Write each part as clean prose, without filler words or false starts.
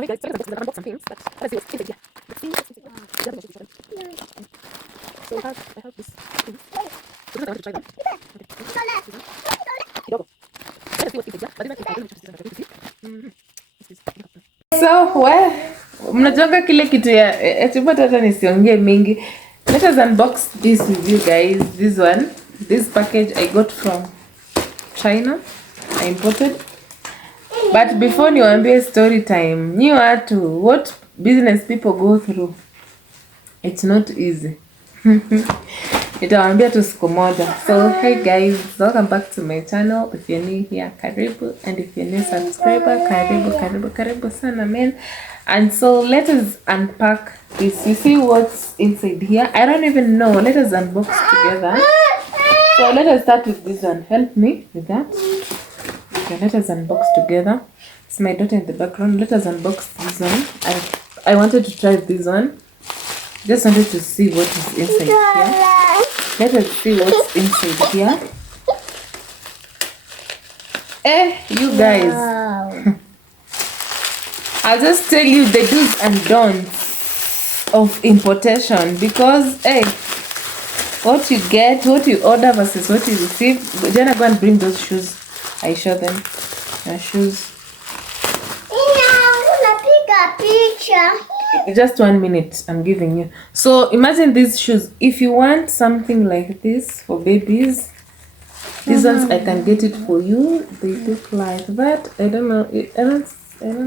So hey guys, check out unbox some things, but let's see what's inside here. Let's see what's inside here. So I have this thing. So I want to try them. Okay. Kidogo. Let's see what's inside here. But even if I don't choose this one, I'm going to see. This is So mnajonga kile kitu ya etipata hata nisiongee mingi. Let us unbox this with you guys. This one, this package I got from China. I imported. But before niwaambie story time, nyi watu, what business people go through, it's not easy. Nitawaambia tu siku moja. So hey guys, welcome back to my channel. If you're new here, karibu, and if you're new subscriber, karibu sana man. And so let us unpack this. You see what's inside here? I don't even know. Let us unbox together. So let us start with this one. Help me with that. Okay, let us unbox together. It's my daughter in the background. Let us unbox this one. I wanted to try this one. Just wanted to see what is inside here. Let us see what's inside here. You guys. Wow. I'll just tell you the do's and don'ts of importation, because what you get, what you order versus what you receive. Jenna, go and bring those shoes. I show them. Shoes. Just 1 minute, I'm giving you. So imagine these shoes. If you want something like this for babies, these ones I can get it for you. They look like that. I don't know. I don't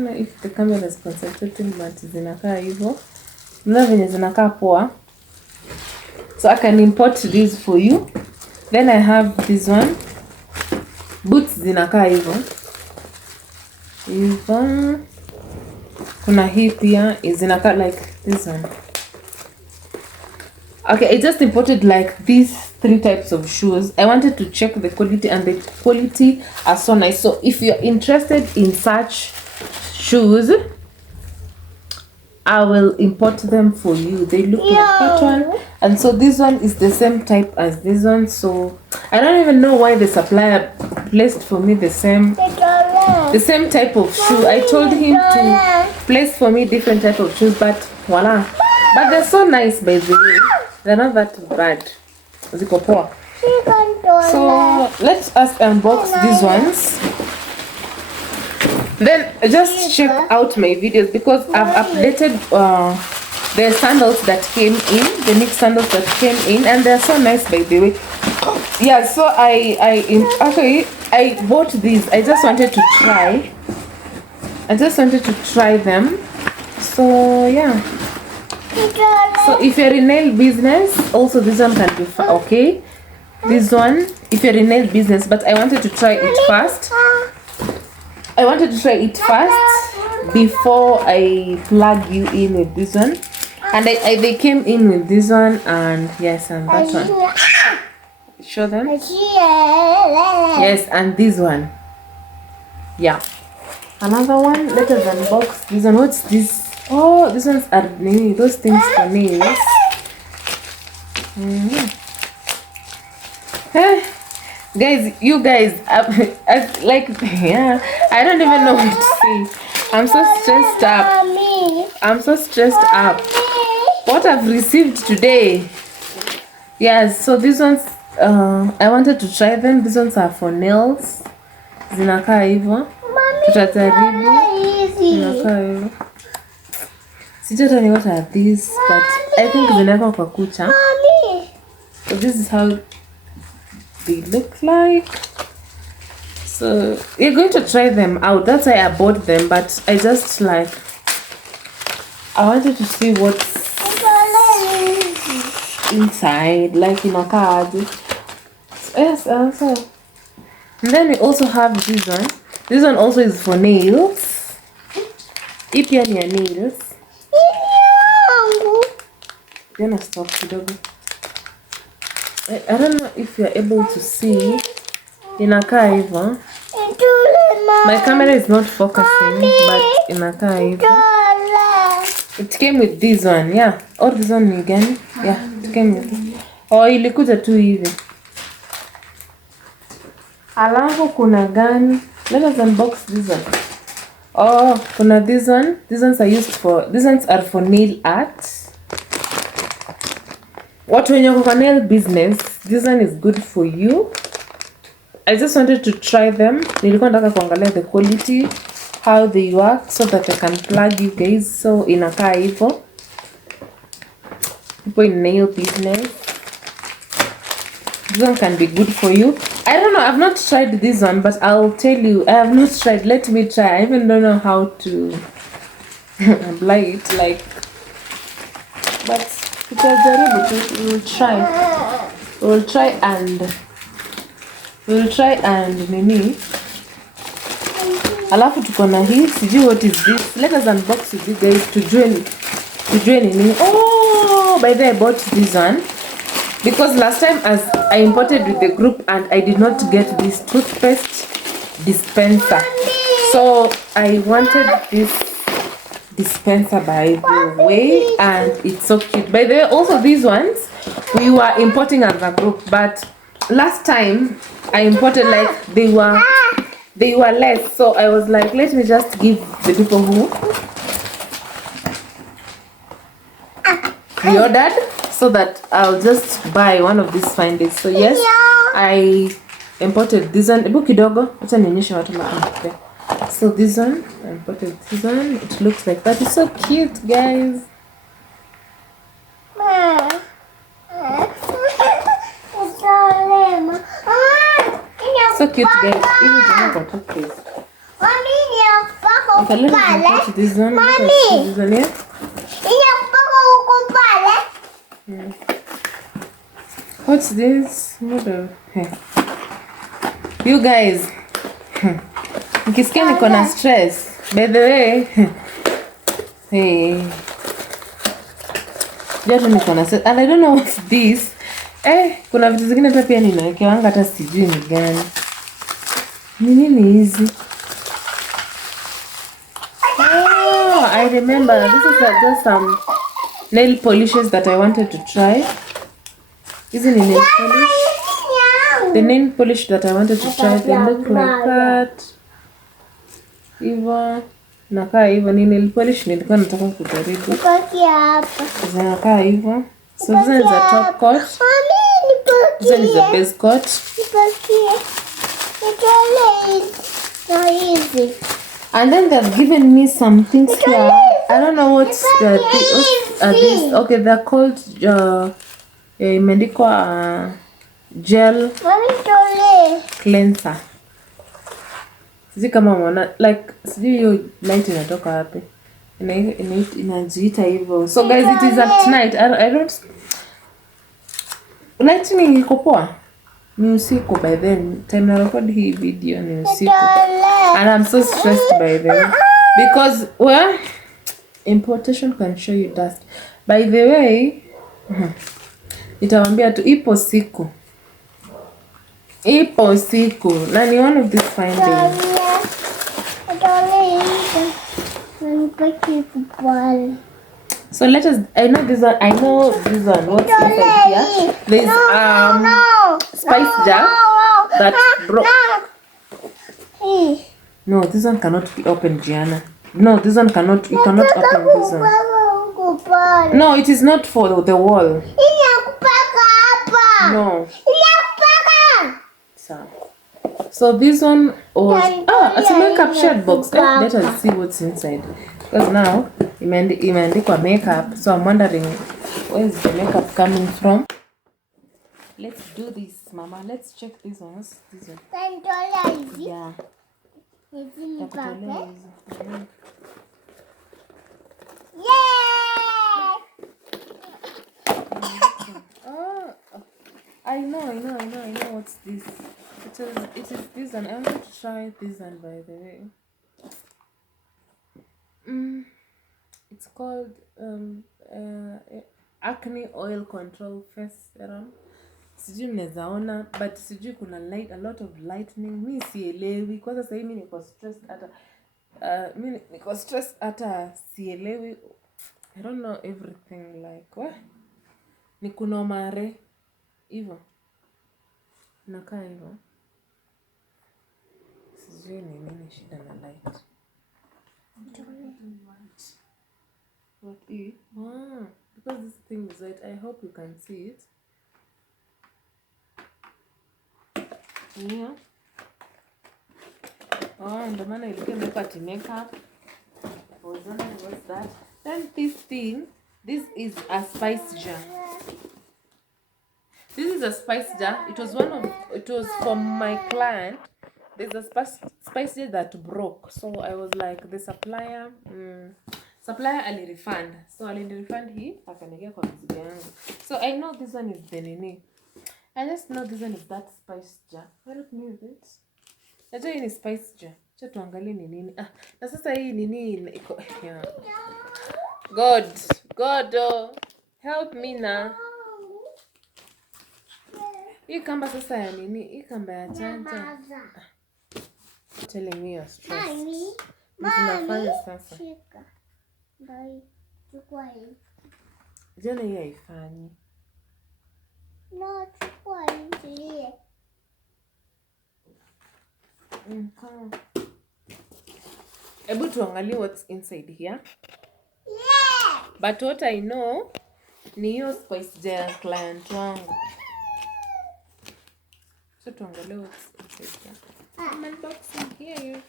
know if the camera is concentrating, but zinakaa hivyo. Mna venye zinakaa poa. So I can import these for you. Then I have this one. Boots zinakaa hivyo. Hivyo. Kuna hii pia zinakaa like this one. Okay, I just imported like these 3 types of shoes. I wanted to check the quality, and the quality are so nice. So if you're interested in such shoes, I will import them for you. They look like cotton, and so this one is the same type as this one. So I don't even know why the supplier placed for me the same type of shoe. I told him to place for me different type of shoes, but voila. But they're so nice, by the way. They're not that bad. Ziko poa. So let's unbox these ones. Then just check out my videos, because I've updated the sandals that came in, the mixed sandals that came in, and they're so nice, by the way. Yeah, so I bought these. I just wanted to try them. So yeah. So if you're in nail business, also this one can be okay. This one, if you're in nail business, but I wanted to try it first. Before I plug you in with this one. And they came in with this one, and yes, and that one. Show them. Yes, and this one. Yeah. Another one. Let us unbox this one. What's this? Oh, these ones are nails. Those things for nails. Guys, you guys, like, yeah, I don't even know what to say. I'm so stressed up. What I've received today. Yeah, so these ones, I wanted to try them. These ones are for nails. Zinakaa hivyo. Tutajaribu. Zinakaa hivyo. Sijui what are these, but I think zinakaa kwa kucha. So this is how they look like. So we're going to try them out. That's why I bought them, but I just I wanted to see what's inside, like in a card. Yes, also. And then we also have this one. This one also is for nails. If you're near nails. Then I stop kidogo. I don't know if you're able to see. Inakaa hivyo. My camera is not focusing, but inakaa hivyo. It came with this one, yeah. Or this one again. Yeah, it came with it. Oh, ilikuja tu hivi. Alafu kuna gani? Let us unbox this one. Oh, kuna this one. These ones are for nail art. Watu wenye wako kwa nail business, this one is good for you. I just wanted to try them. Nilikuwa nataka kuangalia the quality, how they work, so that I can plug you guys. So inakaa hivyo. People in nail business, this one can be good for you. I don't know, I've not tried this one, but I'll tell you, I have not tried. Let me try. I even don't know how to apply it, like, but we'll try and nini. Alafu tuko na hii, sijui what is this. Let us unbox with you guys to join nini. Oh, by the way, I bought this one because last time as I imported with the group and I did not get this toothpaste dispenser. So I wanted this dispenser, by the way, and it's so cute. By the way, also these ones we were importing as a group, but last time I imported, like, they were less, so I was like, let me just give the people who pre-ordered, so that I'll just buy one of these fine days. So yes, I imported this one. Ebu kidogo, acha nionyeshe watu la. So this one, I imported this one. It looks like that. It's so cute, guys. So cute, guys. Okay, let us import this one. Let us see this one here. What's this? Hey. You guys, nikisikia niko na stress, by the way. Hey, joto niko na stress and I don't know what's this. Kuna vitu zingine hata pia ninawekewanga hata sijui ni gani. Ni nini hizi? Oh, I remember. This is just some nail polishes that I wanted to try. Isn't it nail polish? The nail polish that I wanted to try, they look like that. Hivyo. Nakaa hivyo, ni nail polish nilikuwa nataka kujaribu. Zinakaa hivyo. So this is a top coat. This one is a base coat. And then they've given me some things here. I don't know what these. Okay, they're called imeandikwa gel cleanser. Sijui kama umeona, like, sijui hiyo light inatoka wapi. Inajiita hivyo. So guys, it is at night. I don't lightning iko poa. Ni usiku by then. Time na record hii video ni usiku. And I'm so stressed by then. Because, well, importation can show you dust. By the way, nitawaambia tu ipo siku. Na ni one of these fine days. So let us, I know this one. What's inside here? There's spice jar that broke. No, this one cannot be opened, Gianna. No, this one cannot, you cannot open this one. No, it is not for the wall. No. So this one was it's a makeup shade box. Let us see what's inside. Because now imeandikwa makeup, so I'm wondering where is the makeup coming from. Let's do this, Mama. Let's check these ones. This one. Yeah. Oh, I know what's this. It is this one. I want to try this one, by the way. It's called acne oil control face serum. Sijui mnazaona, but sijui kuna a lot of lightning. Mi sielewi. Kwa sasa hivi niko stressed hata sielewi. I don't know everything, like what? Ni kuno mare hivyo. Nakaa hivyo. Sijui ni nini shida na light. Because this thing is white, I hope you can see it. Yeah. Ndio maana ilikuwa imewekwa makeup. What's that? Then this thing, this is a spice jar. This is a spice jar. It was from my client. There's a spice jar that broke. So I was like, the supplier alirefund. So alirefund hii akaniwekea kwa mzigo yangu. So I know this one is the nini. I just know this one is that spice jar. Help me with it. Najua hii ni spice jar. Acha tuangalie ni nini. Na sasa hii nini iko yeah. God, help me na. Hii kamba sasa ya nini? Hii kamba ya chanja. Telling me you're stressed. Tunafanya sasa. Jana hii haifanyi. No, chukua hii. Ebu tuangalie what's inside here. Yeah. But what I know ni hiyo spice jar client wangu. So tuangalie what's inside here. I'm unboxing here.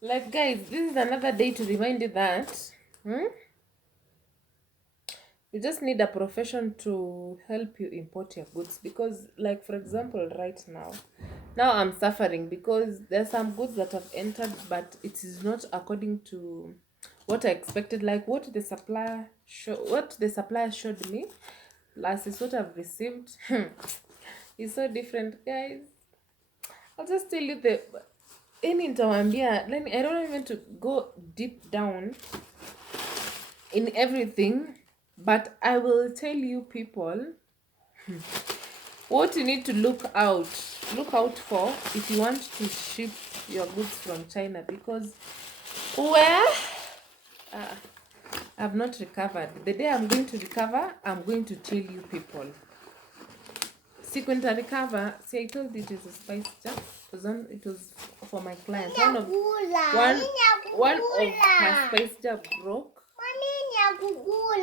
Like guys, this is another day to remind you that you just need a profession to help you import your goods. Because like for example right now I'm suffering because there's some goods that have entered but it is not according to what I expected. Like what the supplier showed me last is what I've received. It's so different, guys. I'll just tell you the I don't even to go deep down in everything, but I will tell you people what you need to look out for if you want to ship your goods from China, because I've not recovered. The day I'm going to recover, I'm going to tell you people. Sequent recover. See, I told you it is a spice jar. It was for my client. One of her spice jar broke.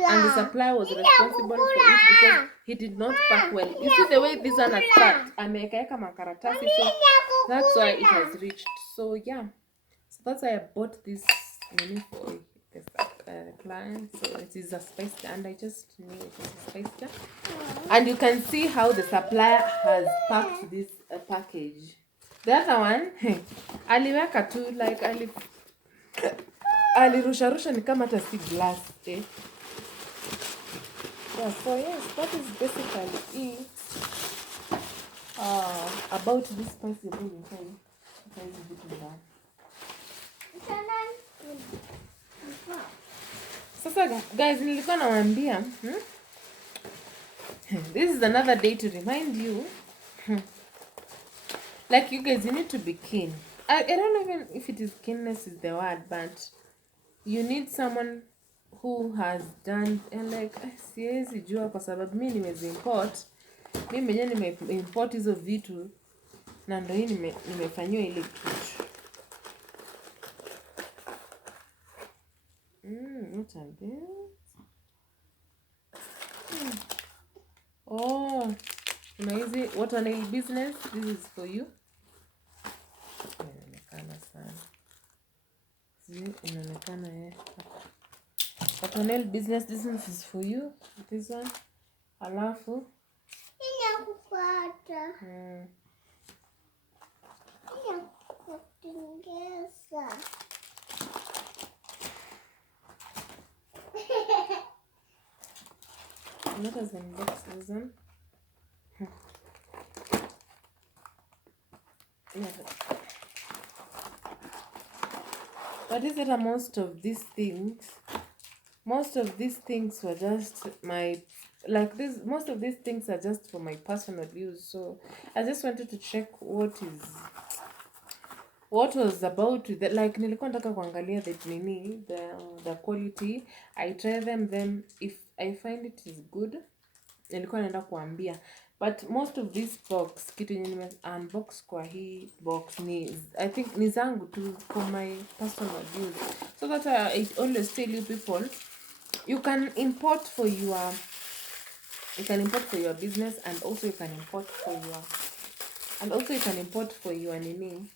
And the supplier was responsible for it because he did not pack well. You see the way this one has packed? Amekaeka makaratasi, so that's why it has reached. So yeah, so that's why I bought this mini for the client. So it is a spice jar, and I just knew it was a spice jar. And you can see how the supplier has packed this package. The other one, aliweka tu like alirusha ni kama hata si glass. Yeah, so yes, that is basically it about this spice you're bringing inside. Sasa guys, nilikuwa nawaambia this is another day to remind you like you guys, you need to be keen. I don't know even if it is keenness is the word, but you need someone who has done and like siwezi jua kwa sababu mimi nimezimport. Mimi mwenyewe nimeimport hizo vitu na ndio hii nimefanywa ile kitu. What are these? Oh, kuna hizi water nail business. This is for you. Inaonekana sana. Inaonekana water nail business. This one is for you. This one. Alafu. Inakupata. Inakupotengeza. Let us unbox this one. But is it most of these things were just my most of these things are just for my personal use. So I just wanted to check what was about with the, like nilikuwa nataka kuangalia the quality. I try them, then if I find it is good. Nilikuwa naenda kuambia, but most of this box, kitu yenye nime unbox kwa hii box ni, I think ni zangu tu for my personal use. So that I always tell you people, you can import for your business, and also you can import for your nini,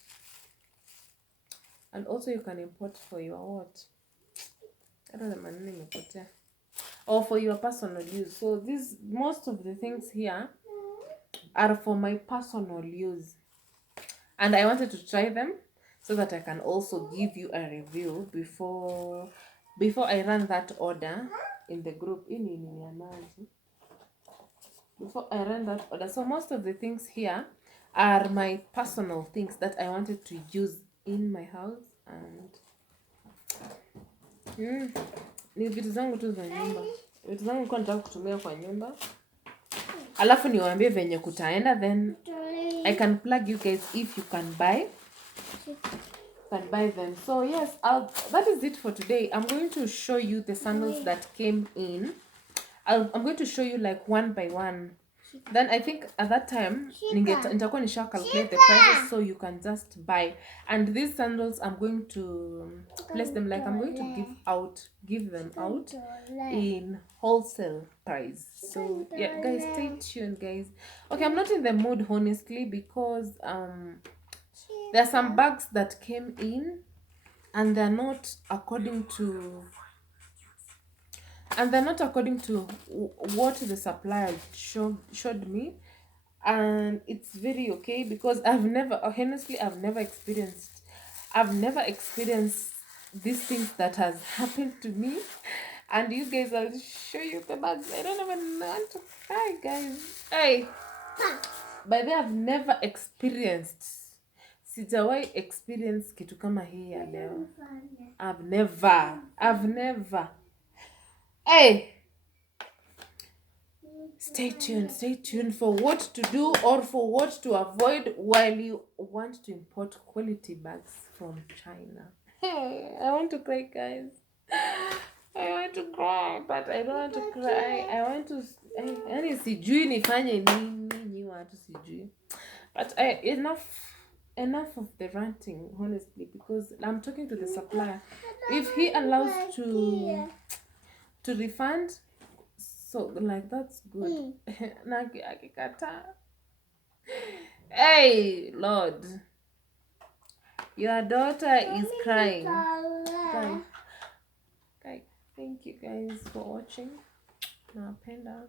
and also you can import for your what, I don't know maneno imepotea, or for your personal use. So this, most of the things here are for my personal use, and I wanted to try them so that I can also give you a review before I run that order in the group. Before I run that order. So most of the things here are my personal things that I wanted to use in my house, and ni vitu zangu tu za nyumba. Vitu zangu nilikuwa nataka kutumia kwa nyumba. Alafu niwaambie venye kutaenda, then I can plug you guys if you can buy them. So yes, that is it for today. I'm going to show you the sandals that came in. I'm going to show you like one by one. Then I think at that time nitakuwa nisha calculate the prices, so you can just buy. And these sandals, I'm going to place them, like I'm going to give them out in wholesale price. So yeah guys, stay tuned guys. Okay, I'm not in the mood honestly, because there are some bags that came in and they're not according to what the supplier showed me, and it's very okay, because I've never experienced these things that has happened to me. And you guys, I'll show you the bags. I don't even want to cry guys. Hey, by the way, I've never experienced sijawahi experience kitu kama hii ya leo. I've never. Hey, stay tuned for what to do or for what to avoid while you want to import quality bags from China. Hey, I want to cry guys. I want to cry, but I don't want to cry. I want to, yani sijui nifanye nini watu sijui. But enough of the ranting, honestly, because I'm talking to the supplier. If he allows to refund, so like that's good. Na akikataa, hey Lord, your daughter is crying. Guys, thank you guys for watching. Napenda.